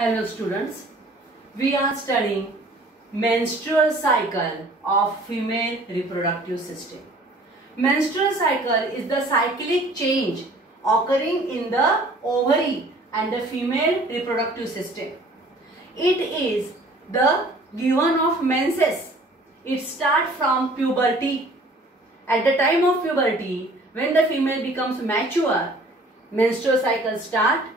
Hello students, we are studying menstrual cycle of female reproductive system. Menstrual cycle is the cyclic change occurring in the ovary and the female reproductive system. It is the given of menses. It starts from puberty. At the time of puberty, when the female becomes mature, menstrual cycle starts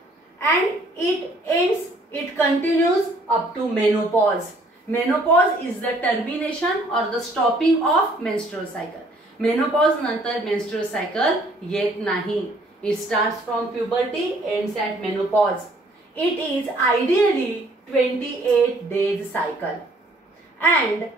and it continues up to menopause. Menopause is the termination or the stopping of menstrual cycle. Menopause नंतर menstrual cycle येत नाही. It starts from puberty, ends at menopause. It is ideally 28 days cycle. And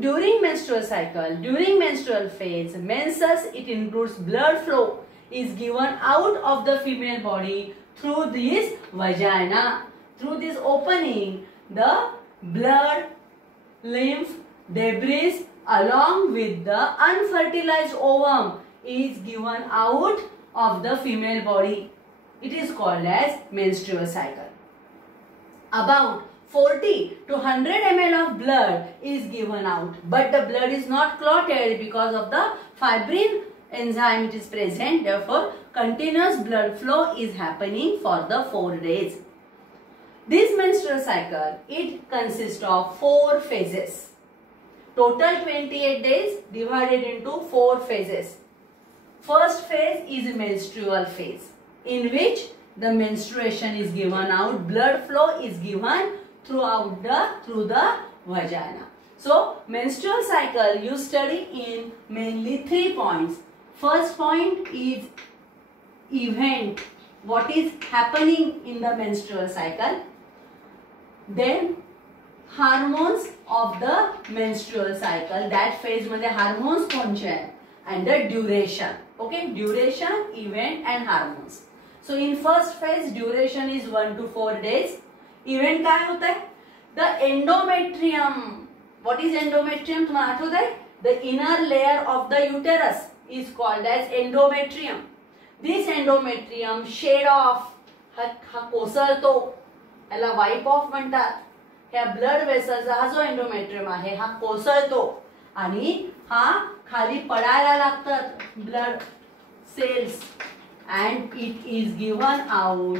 during menstrual cycle, during menstrual phase, menses, it includes blood flow is given out of the female body through this vagina. Through this opening, the blood, lymph, debris along with the unfertilized ovum is given out of the female body. It is called as menstrual cycle. About 40 to 100 ml of blood is given out, but the blood is not clotted because of the fibrin enzyme it is present. Therefore, continuous blood flow is happening for the 4 days. This menstrual cycle, it consists of 4 phases. Total 28 days divided into 4 phases. First phase is menstrual phase, in which the menstruation is given out, blood flow is given through the vagina. So, menstrual cycle you study in mainly 3 points. First point is event, what is happening in the menstrual cycle. Then hormones of the menstrual cycle, that phase मध्ये hormones कोणचे आहेत, and the duration. Okay, duration, event and hormones. So in first phase duration is 1 to 4 days. Event काय होता है? The endometrium. What is endometrium? तुम्हाला आठवत है? The inner layer of the uterus is called as endometrium. This endometrium shed off, हा कोसळतो, याला wipe off म्हणतात. ह्या ब्लड वेसलचा हा जो एंडोमेट्रियम आहे हा कोसळतो आणि हा खाली पडायला लागतात blood cells and it is given out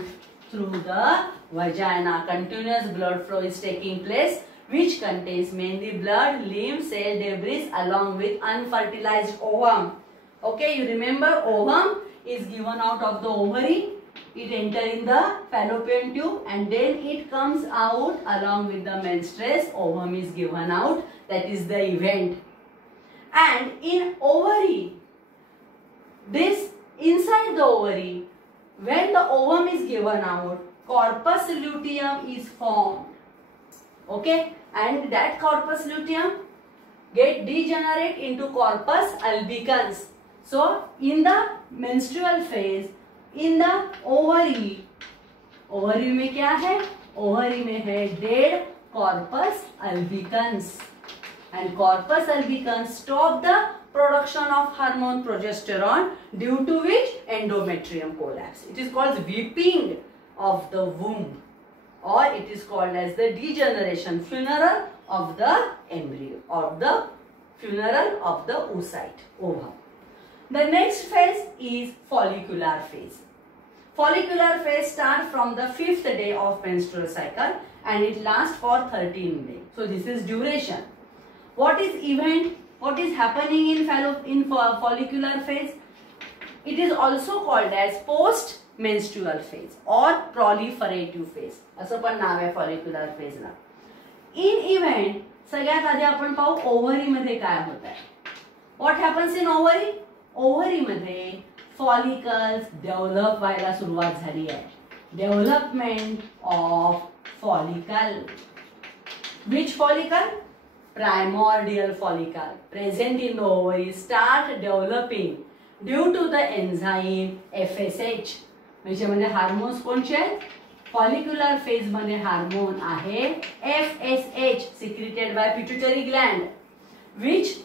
through the vagina. Continuous blood flow is taking place, which contains mainly blood, lymph, cell debris along with unfertilized ovum. Okay, you remember ovum is given out of the ovary. It enters in the fallopian tube and then it comes out along with the menstruous. Ovum is given out. That is the event. And in ovary, this inside the ovary, when the ovum is given out, corpus luteum is formed. Okay, and that corpus luteum get degenerate into corpus albicans. So in the menstrual phase, in the ovary, ovary में क्या है? Ovary में है dead corpus albicans, and corpus albicans stop the production of hormone progesterone, due to which endometrium collapse. It is called weeping of the womb, or it is called as the degeneration, funeral of the embryo, or the funeral of the oocyte, ovum. The next phase is follicular phase. Follicular phase starts from the 5th day of menstrual cycle and it lasts for 13 days. So this is duration. What is event? What is happening in follicular phase? It is also called as post-menstrual phase or proliferative phase. असं पण नाव आहे follicular phase La. In event, सगळ्यात आधी आपण पाहू ovary मध्ये काय होत आहे. What happens in ovary? Ovary मध्ये follicles develop व्हायला सुरुवात झाली आहे. Development of follicle. Which follicle? Primordial follicle present in the ovary start developing due to the enzyme FSH. म्हणजे हार्मोन्स कोणचे आहेत? Follicular phase मध्ये हार्मोन आहे FSH secreted by pituitary gland, which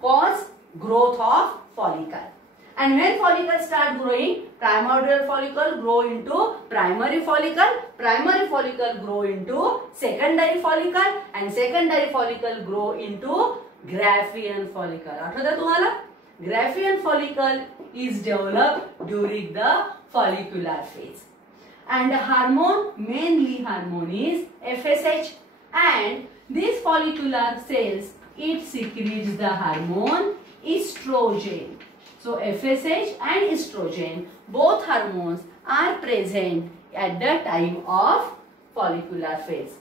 cause growth of follicle. And when follicles start growing, primordial follicle grow into primary follicle grow into secondary follicle, and secondary follicle grow into Graafian follicle. आठवतं तुम्हाला? Graafian follicle is developed during the follicular phase. And the hormone, mainly hormone is FSH, and these follicular cells, it secretes the hormone estrogen. So FSH and estrogen, both hormones are present at the time of follicular phase.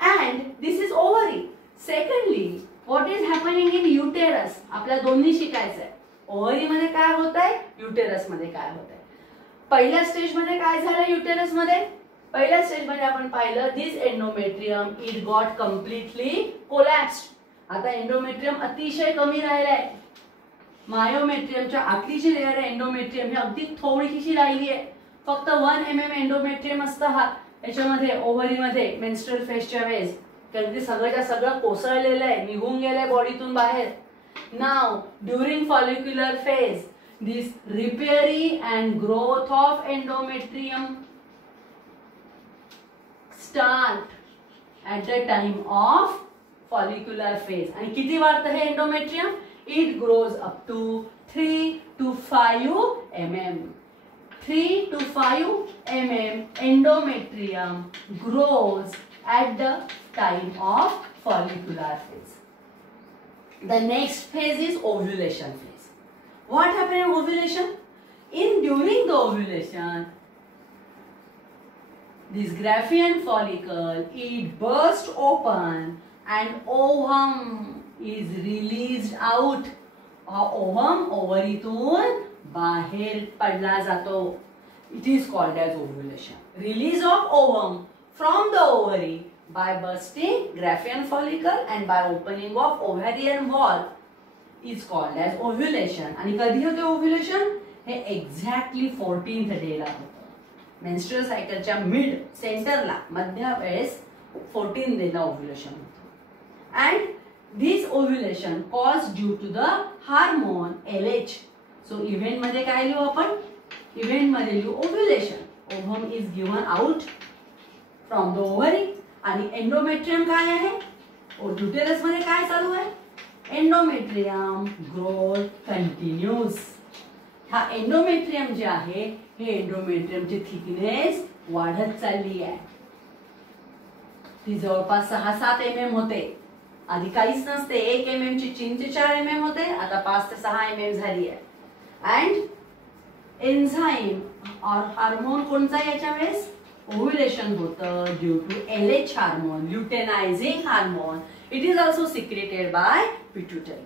And this is ovary. Secondly, what is happening in uterus? आपल्या दोन्ही शिकायचं आहे. Ovary मध्ये काय होतंय, uterus मध्ये काय होतंय. पहिल्या स्टेज मध्ये काय झालं युटेरस मध्ये? पहिल्या स्टेज मध्ये आपण पाहिलं this endometrium it got completely collapsed. आता एंडोमेट्रियम अतिशय कमी राहिलाय. मायोमेट्रियमच्या आखरीची लेयर आहे एंडोमेट्रियम, ही अगदी थोडीशी राहिली आहे. फक्त 1 mm एंडोमेट्रियम असतं हा याच्यामध्ये ओव्हरी मध्ये मेन्स्ट्रुअल फेजच्या वेळेस. कारण ते सगळ्याच्या सगळं कोसळलेलं आहे, निघून गेलंय बॉडीतून बाहेर. Now during follicular phase this repairing and growth of endometrium start at the time of follicular phase. आणि किती वाढतं हे endometrium? It grows up to 3 to 5 mm. 3 to 5 mm endometrium grows at the time of follicular phase. The next phase is ovulation phase. What happens in ovulation? During the ovulation, this Graafian follicle, it bursts open and ovum is released out. Ovum ओव्हरीतून बाहेर पडला जातो. It is called as ovulation. Release of ovum from the ovary by bursting Graafian follicle and by opening of ovarian wall is called as ovulation. आणि कधी होते ovulation? हे exactly 14th day ला होतं. Menstrual सायकलच्या mid सेंटरला मध्य वेळेस 14th day ला ovulation होतं. And this ovulation caused due to the hormone LH. So event मध्ये काय लिहू आपण? Event मध्ये लिहू ovulation. Ovum is given out from the ovary. आणि endometrium काय आहे? uterus मध्ये काय चालू आहे? Endometrium growth continues. हा endometrium जे आहे हे endometrium ची थिकनेस वाढत चालली आहे. ती जवळपास 6-7 mm होते. आधी काहीच नसते. 1 mm ची 3 ते 4 mm होते, आता 5 ते 6 mm झाली आहे. अँड एन्झाईम और हार्मोन कोणता याच्या वेळेस? ओव्युलेशन होतं due to LH hormone, luteinizing hormone. It is also secreted by pituitary.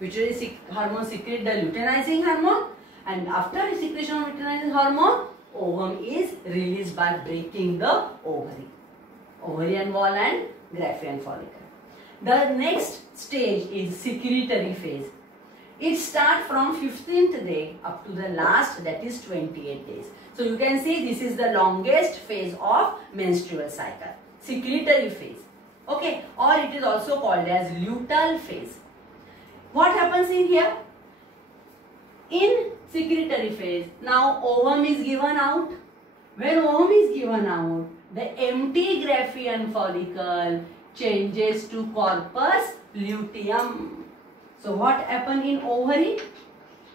Pituitary hormone secrete the luteinizing hormone, and after secretion of luteinizing hormone, ovum is released by breaking the ovary, ovarian wall and Graafian follicle. The next stage is secretory phase. It starts from 15th day up to the last, that is 28 days. So you can see this is the longest phase of menstrual cycle, secretory phase. Okay, or it is also called as luteal phase. What happens in here? In secretory phase, now ovum is given out. When ovum is given out, the empty Graafian follicle changes to corpus luteum. So what happened in ovary?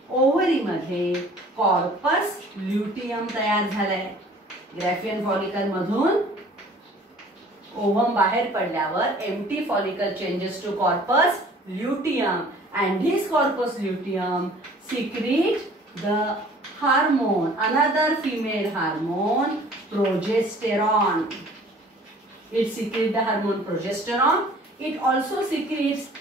Ovary मध्ये corpus luteum तयार झालाय. Graafian follicle मधून ovum बाहेर पडल्यावर empty follicle changes to corpus luteum, and this corpus luteum secrete the hormone, another female hormone, progesterone. It secretes the hormone progesterone. It also secretes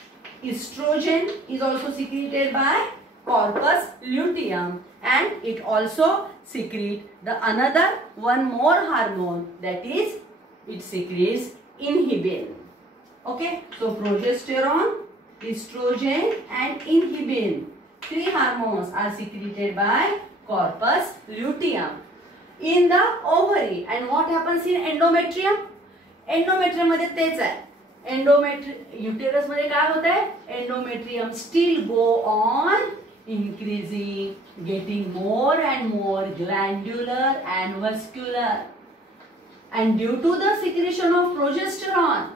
estrogen, is also secreted by corpus luteum, and it also secretes the another one more hormone, that is it secretes inhibin. Okay, so progesterone, estrogen and inhibin, 3 hormones are secreted by corpus luteum in the ovary. And what happens in endometrium? Endometrium मध्ये तेच आहे. Uterus मध्ये काय होत आहे? Endometrium steel go on increasing, getting more and more glandular and vascular. And due to the secretion of progesterone,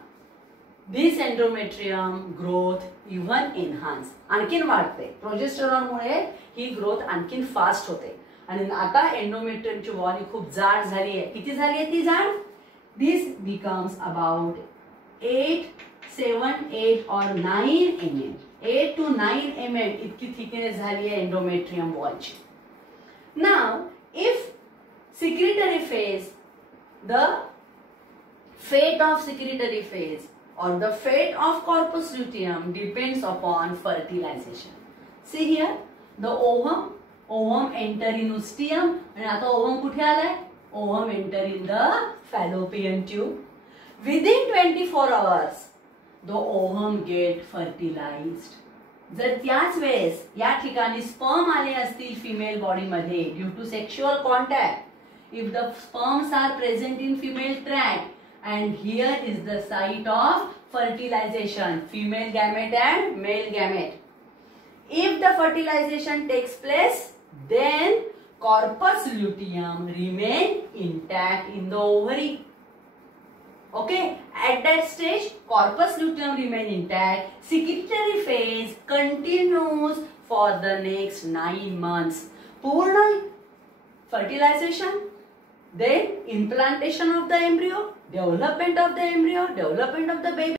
this endometrium growth even enhance, आणखीन वाढते. Progesterone मुळे ही growth आणखीन फास्ट होते. आणि आता एंडोमेट्रियमची वॉल ही खूप जाड झाली आहे. किती झाली आहे ती जाड? This becomes about 8 or 9 mm. 8 to 9 mm इतकी थिकनेस झाली आहे endometrium वॉलची. Now, if secretory phase, the fate of secretory phase or the fate of corpus luteum depends upon fertilization. See here, the ovum enter in ostium, and आता ovum कुठे आलाय? Ovum enter in the fallopian tube. Within 24 hours, the ovum get fertilized. जर त्याच वेळेस या ठिकाणी sperm आले असतील फिमेल बॉडी मध्ये due to sexual contact, if the sperms are present in female tract, and here is the site of fertilization, female gamete and male gamete. If the fertilization takes place, then corpus luteum remain intact in the ovary. Okay, at that stage corpus luteum remain intact. Secretory phase continues for the next 9 months. Purna fertilization, then implantation of the embryo, development of the embryo, development of the baby.